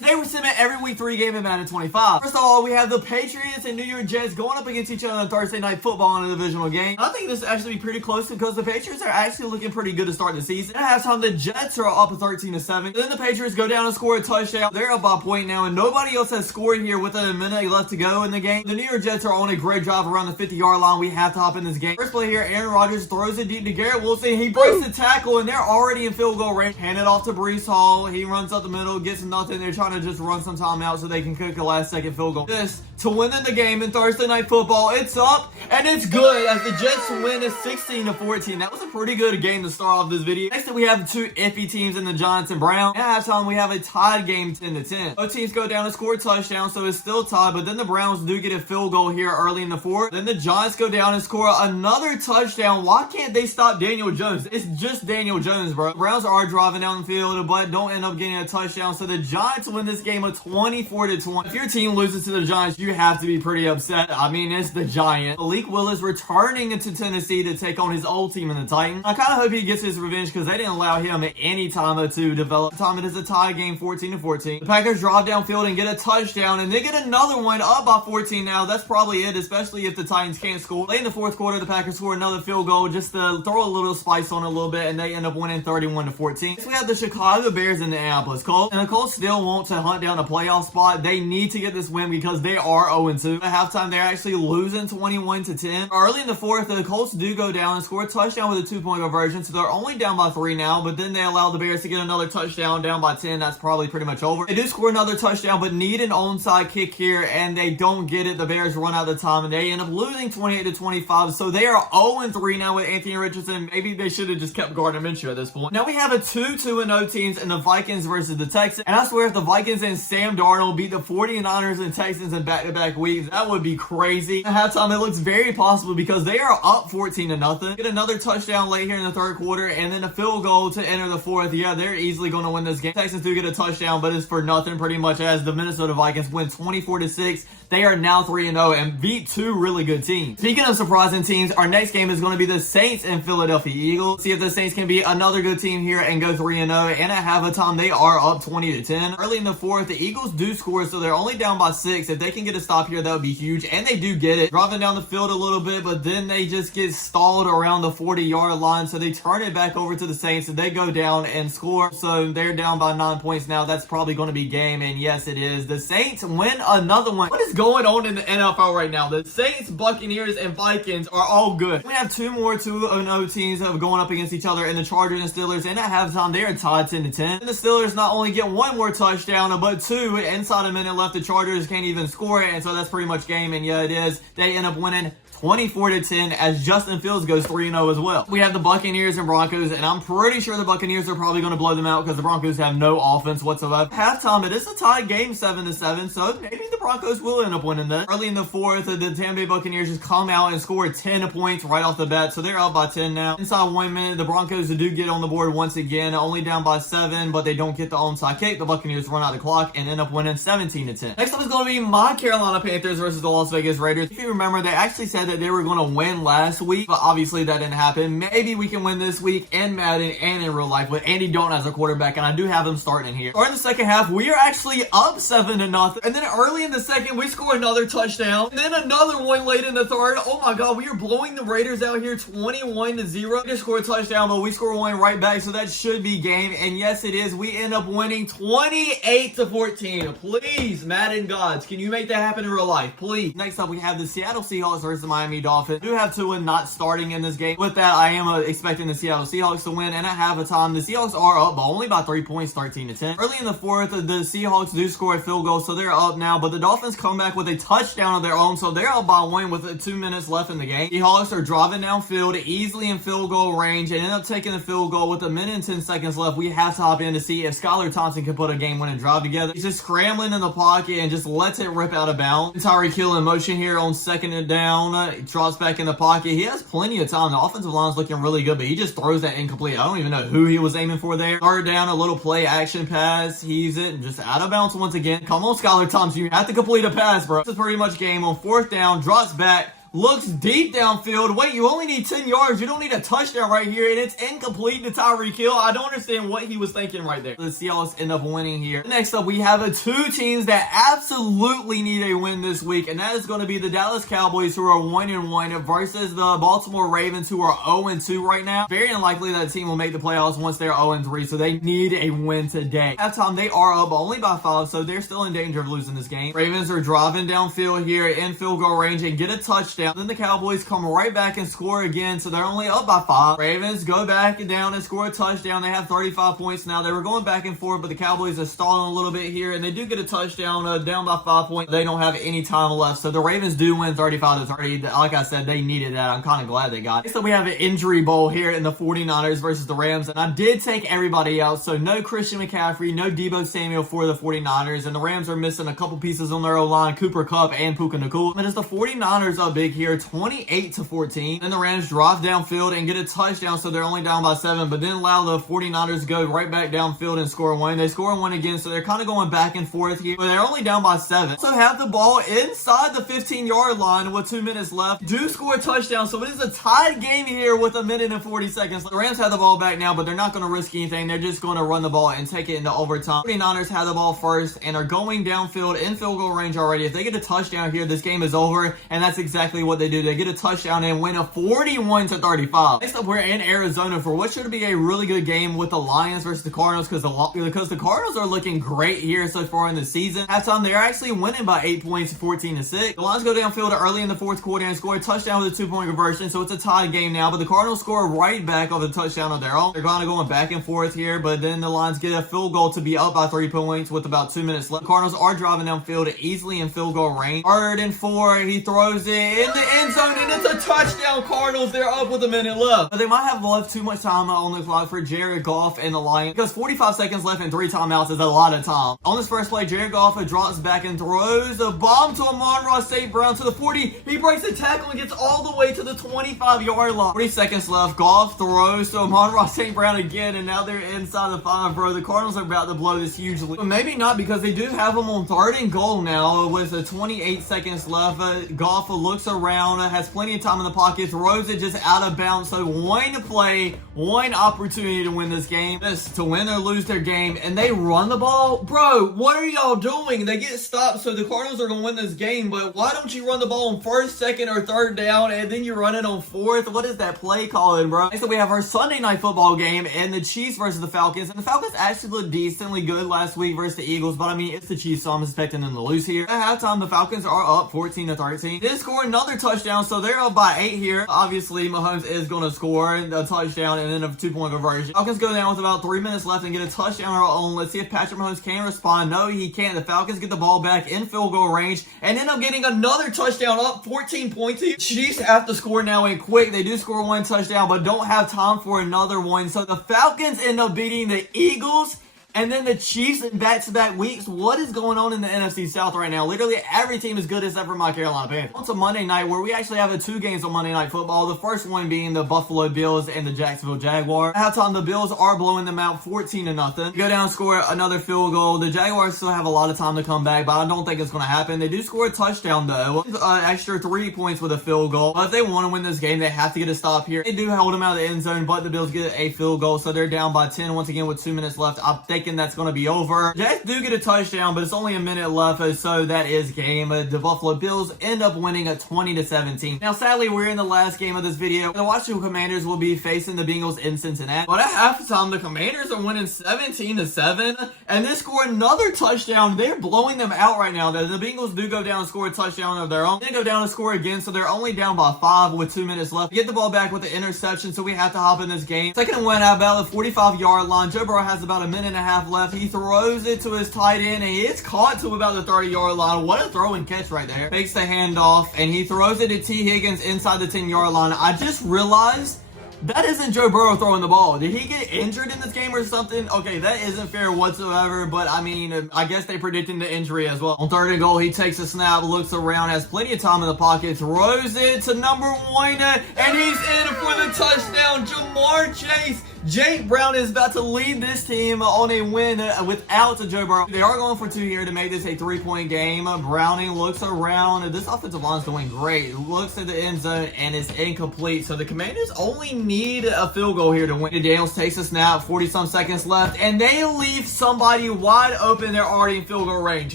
Today we're simming every week 3 game in Madden 25. First of all, we have the Patriots and New York Jets going up against each other on Thursday Night Football in a divisional game. I think this will actually be pretty close because the Patriots are actually looking pretty good to start the season. At halftime, the Jets are up 13-7. Then the Patriots go down and score a touchdown. They're up by a point now, and nobody else has scored here with a minute left to go in the game. The New York Jets are on a great drive around the 50-yard line. We have to hop in this game. First play here, Aaron Rodgers throws it deep to Garrett Wilson. He breaks the tackle, and they're already in field goal range. Hand it off to Breece Hall. He runs up the middle, gets nothing. They're trying to just run some time out so they can kick a last-second field goal. This to win in the game in Thursday Night Football. It's up, and it's good as the Jets win at 16-14. That was a pretty good game to start off this video. Next up, we have two iffy teams in the Giants and Browns. At halftime, we have a tied game 10-10. Both teams go down and score a touchdown, so it's still tied, but then the Browns do get a field goal here early in the fourth. Then the Giants go down and score another touchdown. Why can't they stop Daniel Jones? It's just Daniel Jones, bro. The Browns are driving down the field, but don't end up getting a touchdown, so the Giants win this game of 24-20. If your team loses to the Giants, you have to be pretty upset. I mean, it's the Giants. Malik Willis returning into Tennessee to take on his old team in the Titans. I kind of hope he gets his revenge because they didn't allow him any time to develop. It is a tie game, 14-14. The Packers drive downfield and get a touchdown, and they get another one up by 14 now. That's probably it, especially if the Titans can't score. Late in the fourth quarter, the Packers score another field goal just to throw a little spice on it a little bit, and they end up winning 31-14. Next, we have the Chicago Bears in the Indianapolis Colts, and the Colts still want to hunt down a playoff spot. They need to get this win because they are 0-2. At halftime, they're actually losing 21-10. Early in the fourth, the Colts do go down and score a touchdown with a 2-point conversion, so they're only down by 3 now, but then they allow the Bears to get another touchdown down by 10. That's probably pretty much over. They do score another touchdown, but need an onside kick here, and they don't get it. The Bears run out of time, and they end up losing 28-25, so they are 0-3 now with Anthony Richardson. Maybe they should have just kept Gardner Minshew at this point. Now we have a 2-0 teams in the Vikings versus the Texans, and I swear if the Vikings and Sam Darnold beat the 49ers and Texans in back-to-back weeks, that would be crazy. At halftime, it looks very possible because they are up 14-0. Get another touchdown late here in the third quarter, and then a field goal to enter the fourth. Yeah, they're easily going to win this game. Texans do get a touchdown, but it's for nothing pretty much as the Minnesota Vikings win 24-6. They are now 3-0 and beat two really good teams. Speaking of surprising teams, our next game is going to be the Saints and Philadelphia Eagles. See if the Saints can be another good team here and go 3-0. And at halftime, they are up 20-10. Early in the fourth, the Eagles do score, so they're only down by 6. If they can get a stop here, that would be huge. And they do get it. Driving down the field a little bit, but then they just get stalled around the 40-yard line. So they turn it back over to the Saints, and they go down and score. So they're down by 9 points now. That's probably going to be game. And yes, it is. The Saints win another one. What is going on in the NFL right now? The Saints, Buccaneers, and Vikings are all good. We have two more 2-0 teams that are going up against each other in the Chargers and Steelers, and at halftime they are tied 10-10. And the Steelers not only get one more touchdown, but two. Inside a minute left, the Chargers can't even score it, and so that's pretty much game. And yeah, it is. They end up winning 24-10 as Justin Fields goes 3-0 as well. We have the Buccaneers and Broncos, and I'm pretty sure the Buccaneers are probably going to blow them out because the Broncos have no offense whatsoever. Halftime, it is a tie game 7-7, so maybe the Broncos will end up winning this. Early in the fourth, the Tampa Bay Buccaneers just come out and score 10 points right off the bat, so they're up by 10 now. Inside 1 minute, the Broncos do get on the board once again, only down by 7, but they don't get the onside kick. The Buccaneers run out the clock and end up winning 17-10. Next up is going to be my Carolina Panthers versus the Las Vegas Raiders. If you remember, they actually said that they were going to win last week, but obviously that didn't happen. Maybe we can win this week in Madden and in real life with Andy Dalton as a quarterback, and I do have him starting here. Or in the second half, we are actually up 7-0, and then early in the second, we score another touchdown, and then another one late in the third. Oh my god, we are blowing the Raiders out here 21-0. We just scored a touchdown, but we score one right back, so that should be game, and yes, it is. We end up winning 28-14. Please, Madden gods, can you make that happen in real life? Please. Next up, we have the Seattle Seahawks versus the Miami Dolphins. Do have Tua not starting in this game. With that, I am expecting the Seattle Seahawks to win, and at halftime, the Seahawks are up, but only by 3 points, 13-10. Early in the fourth, the Seahawks do score a field goal, so they're up now, but the Dolphins come back with a touchdown of their own, so they're up by 1 with 2 minutes left in the game. The Seahawks are driving downfield, easily in field goal range, and end up taking the field goal with 1 minute and 10 seconds left. We have to hop in to see if Skylar Thompson can put a game-winning drive together. He's just scrambling in the pocket and just lets it rip out of bounds. Tyreek Hill in motion here on second and down. He drops back in the pocket. He has plenty of time. The offensive line's looking really good, but he just throws that incomplete. I don't even know who he was aiming for there. Third down, a little play action pass. He's it and just out of bounds once again. Come on, Skylar Thompson. You have to complete a pass, bro. This is pretty much game on fourth down. Drops back. looks deep downfield. Wait, you only need 10 yards. You don't need a touchdown right here, and it's incomplete to Tyreek Hill. I don't understand what he was thinking right there. The Seahawks end up winning here. Next up, we have two teams that absolutely need a win this week, and that is going to be the Dallas Cowboys, who are 1-1, versus the Baltimore Ravens, who are 0-2 right now. Very unlikely that team will make the playoffs once they're 0-3, so they need a win today. At halftime, they are up only by 5, so they're still in danger of losing this game. Ravens are driving downfield here in field goal range and get a touchdown. Then the Cowboys come right back and score again, so they're only up by 5. Ravens go back down and score a touchdown. They have 35 points now. They were going back and forth, but the Cowboys are stalling a little bit here, and they do get a touchdown down by 5 points. They don't have any time left, so the Ravens do win 35-30. Like I said, they needed that. I'm kind of glad they got it. So we have an injury bowl here in the 49ers versus the Rams, and I did take everybody out, so no Christian McCaffrey, no Deebo Samuel for the 49ers, and the Rams are missing a couple pieces on their O-line, Cooper Kupp and Puka Nacua. But as the 49ers up big here, 28-14. Then the Rams drive downfield and get a touchdown, so they're only down by 7, but then allow the 49ers go right back downfield and score one. They score one again, so they're kind of going back and forth here, but they're only down by 7. So have the ball inside the 15-yard line with 2 minutes left. Do score a touchdown, so it is a tied game here with 1 minute and 40 seconds. The Rams have the ball back now, but they're not going to risk anything. They're just going to run the ball and take it into overtime. 49ers have the ball first and are going downfield in field goal range already. If they get a touchdown here, this game is over, and that's exactly what they do. They get a touchdown and win a 41-35. Next up, we're in Arizona for what should be a really good game with the Lions versus the Cardinals, because the Cardinals are looking great here so far in the season. Halftime, they're actually winning by 8 points, 14-6. The Lions go downfield early in the fourth quarter and score a touchdown with a 2-point conversion, so it's a tied game now, but the Cardinals score right back off the touchdown of their own. They're kind of going back and forth here, but then the Lions get a field goal to be up by 3 points with about 2 minutes left. The Cardinals are driving downfield easily in field goal range. 3rd and 4, he throws it in the end zone, and it's a touchdown. Cardinals, they're up with 1 minute left. But they might have left too much time on the clock for Jared Goff and the Lions, because 45 seconds left and 3 timeouts is a lot of time. On this first play, Jared Goff drops back and throws a bomb to Amon-Ra St. Brown to the 40. He breaks the tackle and gets all the way to the 25-yard line. 40 seconds left. Goff throws to Amon-Ra St. Brown again, and now they're inside the 5, bro. The Cardinals are about to blow this hugely. But maybe not, because they do have them on 3rd and goal now with 28 seconds left. Goff looks around, has plenty of time in the pocket, throws it just out of bounds. So one play, one opportunity to win this game. This to win or lose their game, and they run the ball. Bro, what are y'all doing? They get stopped, so the Cardinals are going to win this game, but why don't you run the ball on 1st, 2nd, or 3rd down, and then you run it on 4th? What is that play calling, bro? Next up, we have our Sunday night football game, and the Chiefs versus the Falcons. And the Falcons actually looked decently good last week versus the Eagles, but I mean, it's the Chiefs, so I'm expecting them to lose here. At halftime, the Falcons are up 14-13. They score another touchdown, so they're up by 8 here. Obviously, Mahomes is going to score a touchdown and then a 2-point conversion. Falcons go down with about 3 minutes left and get a touchdown on their own. Let's see if Patrick Mahomes can respond. No, he can't. The Falcons get the ball back in field goal range and end up getting another touchdown, up 14 points here. Chiefs have to score now and quick. They do score 1 touchdown, but don't have time for another one. So the Falcons end up beating the Eagles and then the Chiefs in back-to-back weeks. What is going on in the NFC South right now? Literally every team is good except for my Carolina Panthers. On to Monday night, where we actually have 2 games on Monday Night Football. The first one being the Buffalo Bills and the Jacksonville Jaguars. At halftime, the Bills are blowing them out 14-0. Go down and score another field goal. The Jaguars still have a lot of time to come back, but I don't think it's going to happen. They do score a touchdown, though. Extra 3 points with a field goal. But if they want to win this game, they have to get a stop here. They do hold them out of the end zone, but the Bills get a field goal, so they're down by 10 once again with 2 minutes left. I'm thinking that's going to be over. Jets do get a touchdown, but it's only a minute left, so that is game. The Buffalo Bills end up winning at 20-17. Now, sadly, we're in the last game of this video. The Washington Commanders will be facing the Bengals in Cincinnati. But at halftime, the Commanders are winning 17-7, and they score another touchdown. They're blowing them out right now. The Bengals do go down and score a touchdown of their own. They go down and score again, so they're only down by 5 with 2 minutes left. Get the ball back with the interception, so we have to hop in this game. Second and one at about the 45-yard line. Joe Burrow has about a minute and a half left. He throws it to his tight end, and it's caught to about the 30-yard line. What a throw and catch right there. Fakes the handoff, and he throws it to T. Higgins inside the 10-yard line. I just realized that isn't Joe Burrow throwing the ball. Did he get injured in this game or something? Okay, that isn't fair whatsoever, but I mean, I guess they predicted the injury as well. On third and goal, he takes a snap, looks around, has plenty of time in the pocket, throws it to number 1, and he's in for the touchdown. Jamar Chase Jake Brown is about to lead this team on a win without Joe Burrow. They are going for 2 here to make this a 3-point game. Browning looks around. This offensive line is doing great. Looks at the end zone and is incomplete. So the Commanders only need a field goal here to win. Daniels takes a snap, 40-some seconds left, and they leave somebody wide open. They're already in field goal range.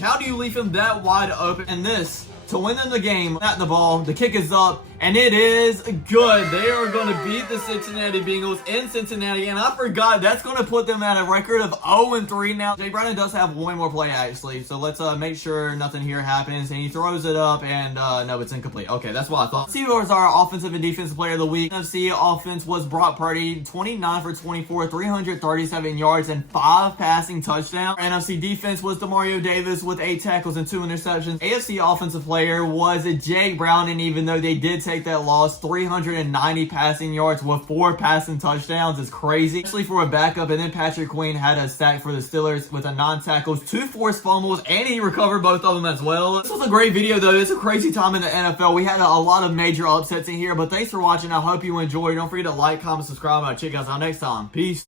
How do you leave him that wide open? And this, to win them the game, at the ball, the kick is up, and it is good. They are going to beat the Cincinnati Bengals in Cincinnati, and I forgot that's going to put them at a record of 0-3 now. Jake Brown does have one more play, actually, so let's make sure nothing here happens, and he throws it up, and no, it's incomplete. Okay, that's what I thought. See who was our offensive and defensive player of the week. NFC offense was Brock Purdy, 29 for 24, 337 yards, and 5 passing touchdowns. Our NFC defense was Demario Davis with 8 tackles and 2 interceptions. AFC offensive player was Jake Brown, and even though they did take that loss, 390 passing yards with 4 passing touchdowns is crazy, especially for a backup. And then Patrick Queen had a sack for the Steelers with a 9 tackles, 2 forced fumbles, and he recovered both of them as well. This was a great video though. It's a crazy time in the NFL. We had a lot of major upsets in here, but thanks for watching. I hope you enjoyed. Don't forget to like, comment, subscribe, and I'll check you guys out next time. Peace.